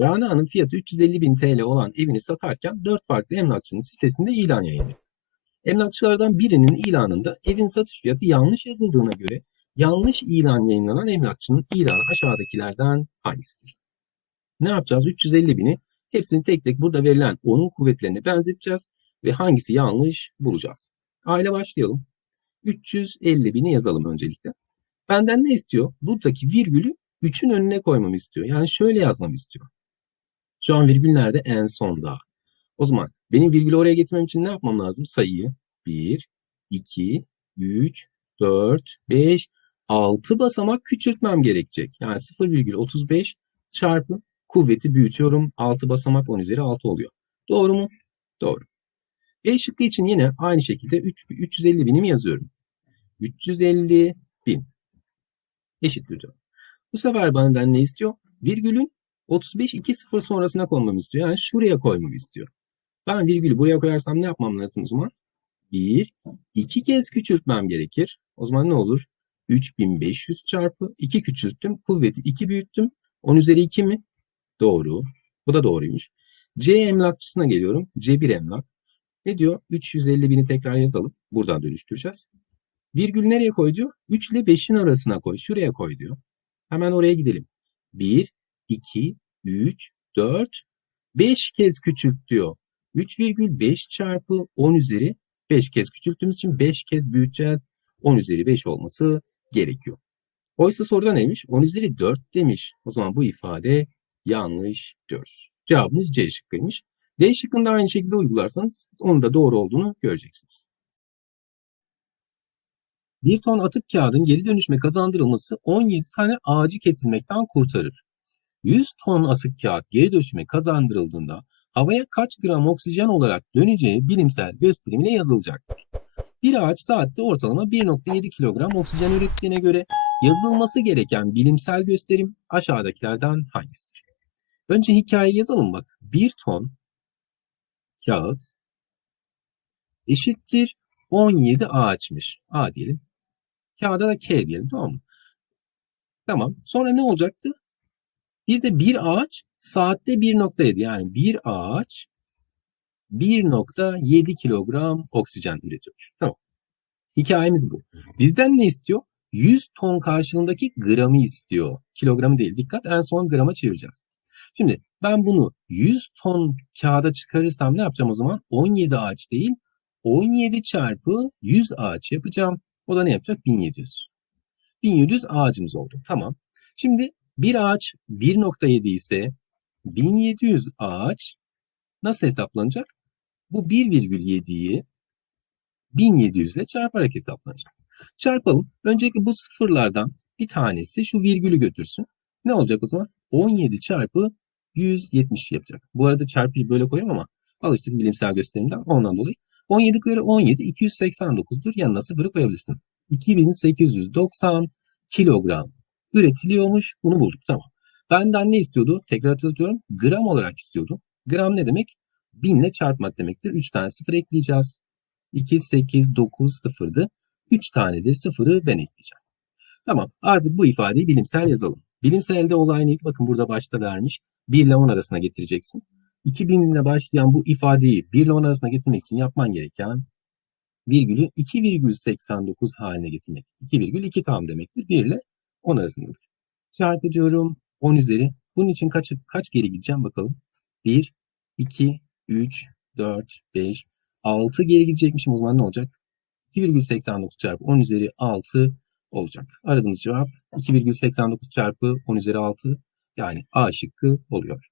Rana'nın fiyatı 350 bin TL olan evini satarken 4 farklı emlakçının sitesinde ilan yayınlıyor. Emlakçılardan birinin ilanında evin satış fiyatı yanlış yazıldığına göre yanlış ilan yayınlanan emlakçının ilanı aşağıdakilerden hangisidir? Ne yapacağız? 350 bini hepsini tek tek burada verilen onun kuvvetlerine benzeteceğiz ve hangisi yanlış bulacağız. Aile başlayalım. 350 bini yazalım öncelikle. Benden ne istiyor? Buradaki virgülü 3'ün önüne koymamı istiyor. Yani şöyle yazmamı istiyor. Şu an virgül nerede? En sonda. O zaman benim virgülü oraya getirmem için ne yapmam lazım? Sayıyı 1, 2, 3, 4, 5, 6 basamak küçültmem gerekecek. Yani 0,35 çarpı kuvveti büyütüyorum. 6 basamak 10 üzeri 6 oluyor. Doğru mu? Doğru. E şıkkı için yine aynı şekilde 3, 350 binimi yazıyorum. 350 bin eşittir diyor. Bu sefer benden ne istiyor? Virgülün 35 2 0 sonrasına koymamı istiyor. Yani şuraya koymamı istiyor. Ben virgülü buraya koyarsam ne yapmam lazım o zaman? 1, 2 kez küçültmem gerekir. O zaman ne olur? 3500 çarpı 2 küçülttüm. Kuvveti 2 büyüttüm. 10 üzeri 2 mi? Doğru. Bu da doğruymuş. C emlakçısına geliyorum. C1 emlak. Ne diyor? 350 bini tekrar yazalım. Buradan dönüştüreceğiz. Virgül nereye koy diyor? 3 ile 5'in arasına koy. Şuraya koy diyor. Hemen oraya gidelim. 1, 2, 3, 4, 5 kez küçült diyor. 3,5 çarpı 10 üzeri 5 kez küçülttüğümüz için 5 kez büyüteceğiz. 10 üzeri 5 olması gerekiyor. Oysa soruda neymiş? 10 üzeri 4 demiş. O zaman bu ifade yanlış diyoruz. Cevabımız C şıkkıymış. D şıkkında aynı şekilde uygularsanız onun da doğru olduğunu göreceksiniz. Bir ton atık kağıdın geri dönüşme kazandırılması 17 tane ağacı kesilmekten kurtarır. 100 ton atık kağıt geri dönüşme kazandırıldığında havaya kaç gram oksijen olarak döneceği bilimsel gösterimine yazılacaktır. Bir ağaç saatte ortalama 1.7 kilogram oksijen ürettiğine göre yazılması gereken bilimsel gösterim aşağıdakilerden hangisidir? Önce hikayeyi yazalım bak. 1 ton kağıt eşittir 17 ağaçmış. A diyelim. Kağıda da K diyelim tamam mı? Tamam. Sonra ne olacaktı? Bir de bir ağaç saatte 1.7 yani bir ağaç 1.7 kilogram oksijen üretiyor. Tamam. Hikayemiz bu. Bizden ne istiyor? 100 ton karşılığındaki gramı istiyor. Kilogramı değil. Dikkat en son grama çevireceğiz. Şimdi ben bunu 100 ton kağıda çıkarırsam ne yapacağım o zaman? 17 ağaç değil 17 çarpı 100 ağaç yapacağım. O da ne yapacak? 1700. 1700 ağacımız oldu. Tamam. Şimdi bir ağaç 1.7 ise 1700 ağaç nasıl hesaplanacak? Bu 1,7'yi 1700 ile çarparak hesaplanacak. Çarpalım. Önceki bu sıfırlardan bir tanesi şu virgülü götürsün. Ne olacak o zaman? 17 çarpı 170 yapacak. Bu arada çarpıyı böyle koyayım ama alıştık bilimsel gösterimden ondan dolayı. 17 kere 17 289'dur. Yanına sıfırı koyabilirsin. 2890 kilogram üretiliyormuş. Bunu bulduk. Tamam. Benden ne istiyordu? Tekrar hatırlatıyorum. Gram olarak istiyordu. Gram ne demek? 1000 ile çarpmak demektir. 3 tane sıfır ekleyeceğiz. 2, 8, 9 sıfırdı. 3 tane de sıfırı ben ekleyeceğim. Tamam. Artık bu ifadeyi bilimsel yazalım. Bilimselde olay neydi? Bakın burada başta vermiş. 1 ile 10 arasına getireceksin. 2000 ile başlayan bu ifadeyi 1 ile 10 arasına getirmek için yapman gereken virgülü 2,89 haline getirmek. 2,2 tam demektir. 1 ile 10 arasındadır. Çarpı diyorum 10 üzeri. Bunun için kaç, kaç geri gideceğim bakalım. 1, 2, 3, 4, 5, 6 geri gidecekmişim. O zaman ne olacak? 2,89 çarpı 10 üzeri 6 olacak. Aradığımız cevap 2,89 çarpı 10 üzeri 6 yani A şıkkı oluyor.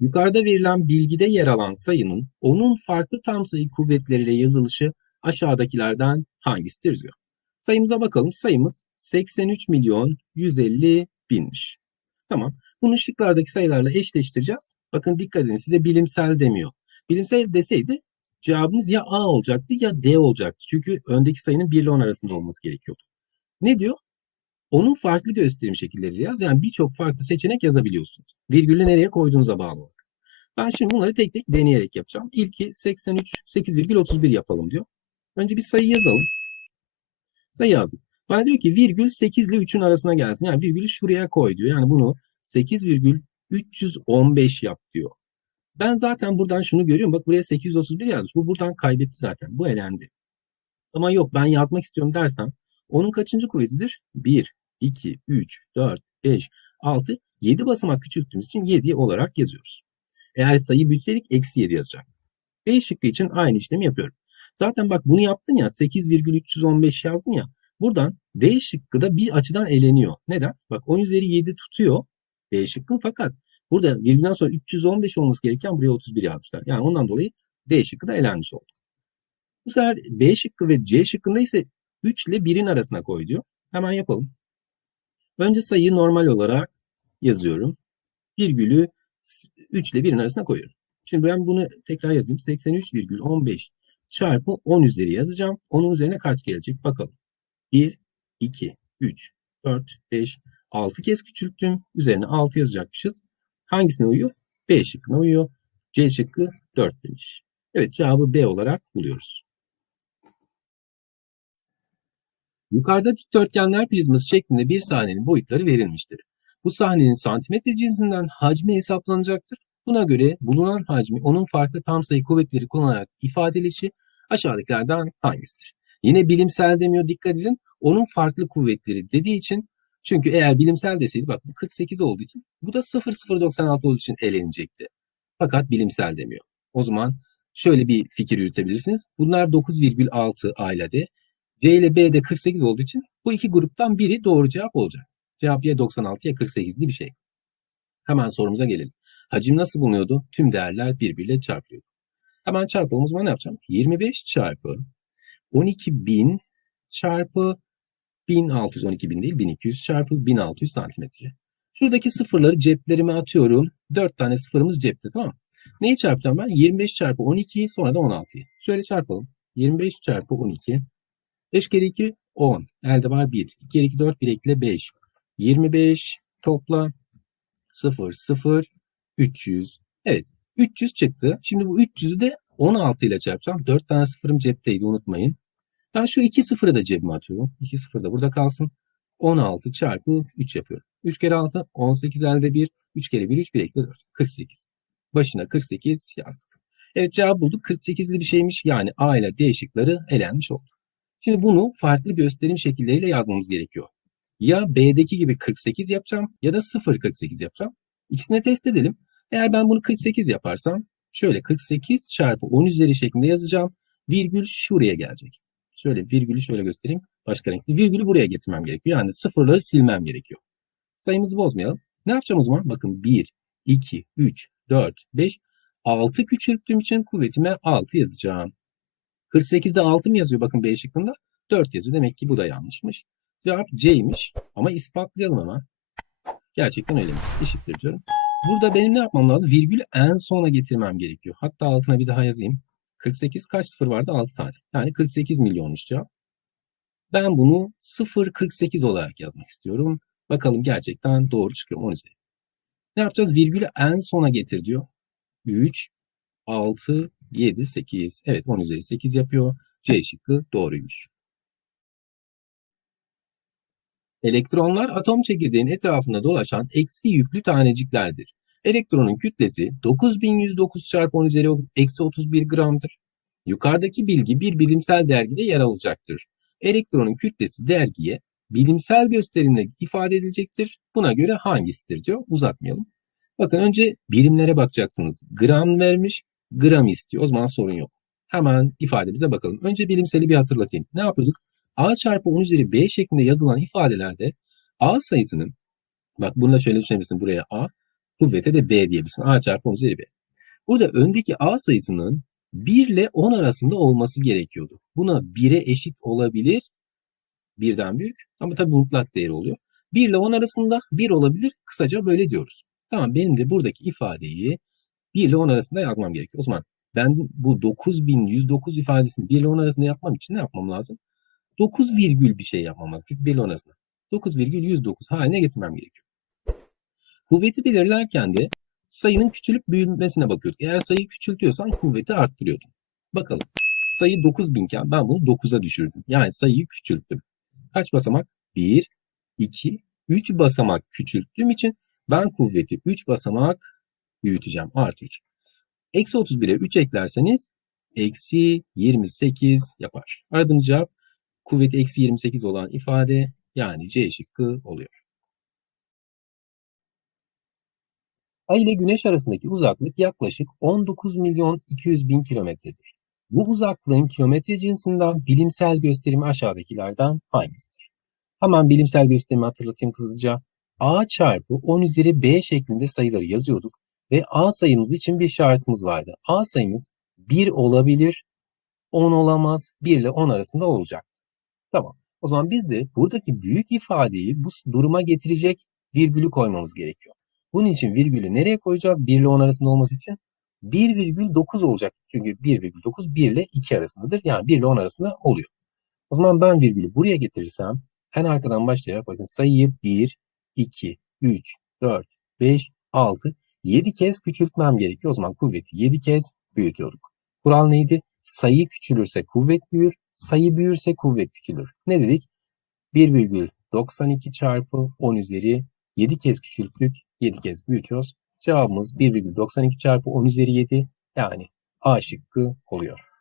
Yukarıda verilen bilgide yer alan sayının onun farklı tam sayı kuvvetleriyle yazılışı aşağıdakilerden hangisidir diyor. Sayımıza bakalım. Sayımız 83 milyon 150 binmiş. Tamam. Bunu şıklardaki sayılarla eşleştireceğiz. Bakın dikkat edin size bilimsel demiyor. Bilimsel deseydi cevabımız ya A olacaktı ya D olacaktı. Çünkü öndeki sayının 1 ile 10 arasında olması gerekiyordu. Ne diyor? Onun farklı gösterim şekilleri yaz. Yani birçok farklı seçenek yazabiliyorsunuz. Virgülü nereye koyduğunuza bağlı olarak. Ben şimdi bunları tek tek deneyerek yapacağım. İlki 83, 8,31 yapalım diyor. Önce bir sayı yazalım. Sayı yazdık. Bana diyor ki virgül 8 ile 3'ün arasına gelsin. Yani virgülü şuraya koy diyor. Yani bunu 8,315 yap diyor. Ben zaten buradan şunu görüyorum. Bak buraya 831 yazmış. Bu buradan kaybetti zaten. Bu elendi. Ama yok ben yazmak istiyorum dersem onun kaçıncı kuvvetidir? 1, 2, 3, 4, 5, 6, 7 basamak küçülttüğümüz için 7 olarak yazıyoruz. Eğer sayı büyütseydik eksi 7 yazacak. B şıkkı için aynı işlemi yapıyorum. Zaten bak bunu yaptın ya 8,315 yazdın ya. Buradan D şıkkı da bir açıdan eleniyor. Neden? Bak 10 üzeri 7 tutuyor D şıkkı fakat burada virgülden sonra 315 olması gereken buraya 31 yazmışlar. Yani ondan dolayı D şıkkı da elenmiş oldu. Bu sefer B şıkkı ve C şıkkında ise 3 ile 1'in arasına koy diyor. Hemen yapalım. Önce sayıyı normal olarak yazıyorum. Virgülü 3 ile 1'in arasına koyuyorum. Şimdi ben bunu tekrar yazayım. 83,15 çarpı 10 üzeri yazacağım. Onun üzerine kaç gelecek? Bakalım. 1, 2, 3, 4, 5, 6 kez küçülttüm. Üzerine 6 yazacakmışız. Hangisine uyuyor? B şıkkına uyuyor. C şıkkı 4 demiş. Evet cevabı B olarak buluyoruz. Yukarıda dikdörtgenler prizması şeklinde bir sahnenin boyutları verilmiştir. Bu sahnenin santimetre cinsinden hacmi hesaplanacaktır. Buna göre bulunan hacmi onun farklı tam sayı kuvvetleri kullanarak ifadelişi aşağıdakilerden hangisidir? Yine bilimsel demiyor dikkat edin. Onun farklı kuvvetleri dediği için çünkü eğer bilimsel deseydi bak bu 48 olduğu için bu da 0096 olduğu için elenecekti. Fakat bilimsel demiyor. O zaman şöyle bir fikir yürütebilirsiniz. Bunlar 9,6 A ile D. İle B de 48 olduğu için bu iki gruptan biri doğru cevap olacak. Cevap ya 96 ya 48'li bir şey. Hemen sorumuza gelelim. Hacim nasıl bulunuyordu? Tüm değerler birbiriyle çarpılıyor. Hemen çarpalım. O zaman ne yapacağım? 25 çarpı 12.000 çarpı 1612 bin değil 1200 çarpı 1600 santimetre. Şuradaki sıfırları ceplerime atıyorum. 4 tane sıfırımız cepte tamam mı? Neyi çarpacağım ben? 25 çarpı 12'yi sonra da 16'yı. Şöyle çarpalım. 25 çarpı 12. 5 kere 2 10. Elde var 1. 2 kere 2 4 1 ekle 5. 25 topla 0 0 300. Evet 300 çıktı. Şimdi bu 300'ü de 16 ile çarpacağım. 4 tane sıfırım cepteydi unutmayın. Ben şu 2 sıfırı da cebime atıyorum. 2 sıfır da burada kalsın. 16 çarpı 3 yapıyorum. 3 kere 6 18 elde 1. 3 kere 1 3 1 ekle 4. 48. Başına 48 yazdık. Evet cevap bulduk. 48'li bir şeymiş. Yani A ile D şıkları elenmiş oldu. Şimdi bunu farklı gösterim şekilleriyle yazmamız gerekiyor. Ya B'deki gibi 48 yapacağım ya da 0,48 yapacağım. İkisini test edelim. Eğer ben bunu 48 yaparsam şöyle 48 çarpı 10 üzeri şeklinde yazacağım. Virgül şuraya gelecek. Şöyle virgülü şöyle göstereyim. Başka renkli. Virgülü buraya getirmem gerekiyor. Yani sıfırları silmem gerekiyor. Sayımızı bozmayalım. Ne yapacağım o zaman? Bakın 1, 2, 3, 4, 5, 6 küçülttüğüm için kuvvetime 6 yazacağım. 48'de 6 mı yazıyor bakın B şıkkında? 4 yazıyor. Demek ki bu da yanlışmış. Cevap C'ymiş. Ama ispatlayalım hemen. Gerçekten öyle mi? Eşittir diyorum. Burada benim ne yapmam lazım? Virgülü en sona getirmem gerekiyor. Hatta altına bir daha yazayım. 48 kaç sıfır vardı? 6 tane. Yani 48 milyonmuş cevap. Ben bunu 0,48 olarak yazmak istiyorum. Bakalım gerçekten doğru çıkıyor mu 10 üzeri. Ne yapacağız? Virgülü en sona getir diyor. 3, 6, 7, 8. Evet 10 üzeri 8 yapıyor. C şıkkı doğruymuş. Elektronlar atom çekirdeğinin etrafında dolaşan eksi yüklü taneciklerdir. Elektronun kütlesi 9109 çarpı 10 üzeri eksi 31 gramdır. Yukarıdaki bilgi bir bilimsel dergide yer alacaktır. Elektronun kütlesi dergiye bilimsel gösterimle ifade edilecektir. Buna göre hangisidir diyor. Uzatmayalım. Bakın önce birimlere bakacaksınız. Gram vermiş, gram istiyor. O zaman sorun yok. Hemen ifademize bakalım. Önce bilimseli bir hatırlatayım. Ne yapıyorduk? A çarpı 10 üzeri B şeklinde yazılan ifadelerde A sayısının, bak bunu da şöyle düşünebilirsin buraya A, kuvvete de B diyebilirsin. A çarpı 10 üzeri B. Burada öndeki A sayısının 1 ile 10 arasında olması gerekiyordu. Buna 1'e eşit olabilir, birden büyük ama tabii mutlak değeri oluyor. 1 ile 10 arasında 1 olabilir, kısaca böyle diyoruz. Tamam benim de buradaki ifadeyi 1 ile 10 arasında yazmam gerekiyor. O zaman ben bu 9109 ifadesini 1 ile 10 arasında yapmam için ne yapmam lazım? 9 virgül bir şey yapmam lazım. Çünkü 1 ile 10 arasında. 9,109 haline getirmem gerekiyor. Kuvveti belirlerken de sayının küçülüp büyümesine bakıyorduk. Eğer sayıyı küçültüyorsan kuvveti arttırıyordum. Bakalım. Sayı 9000 iken ben bunu 9'a düşürdüm. Yani sayıyı küçülttüm. Kaç basamak? 1, 2, 3 basamak küçülttüğüm için Ben kuvveti 3 basamak büyüteceğim. Artı 3. Eksi 31'e 3 eklerseniz eksi 28 yapar. Aradığımız cevap kuvveti eksi 28 olan ifade yani C şıkkı oluyor. Ay ile Güneş arasındaki uzaklık yaklaşık 19 milyon 200 bin kilometredir. Bu uzaklığın kilometre cinsinden bilimsel gösterimi aşağıdakilerden hangisidir? Hemen bilimsel gösterimi hatırlatayım hızlıca. A çarpı 10 üzeri B şeklinde sayıları yazıyorduk ve A sayımız için bir şartımız vardı. A sayımız 1 olabilir, 10 olamaz, 1 ile 10 arasında olacaktı. Tamam. O zaman biz de buradaki büyük ifadeyi bu duruma getirecek virgülü koymamız gerekiyor. Bunun için virgülü nereye koyacağız? 1 ile 10 arasında olması için 1,9 olacak. Çünkü 1,9 1 ile 2 arasındadır. Yani 1 ile 10 arasında oluyor. O zaman ben virgülü buraya getirirsem en arkadan başlayarak bakın sayıyı 1, 2, 3, 4, 5, 6, 7 kez küçültmem gerekiyor. O zaman kuvveti 7 kez büyütüyorduk. Kural neydi? Sayı küçülürse kuvvet büyür, sayı büyürse kuvvet küçülür. Ne dedik? 1,92 çarpı 10 üzeri 7 kez küçülttük, 7 kez büyütüyoruz. Cevabımız 1,92 çarpı 10 üzeri 7 yani A şıkkı oluyor.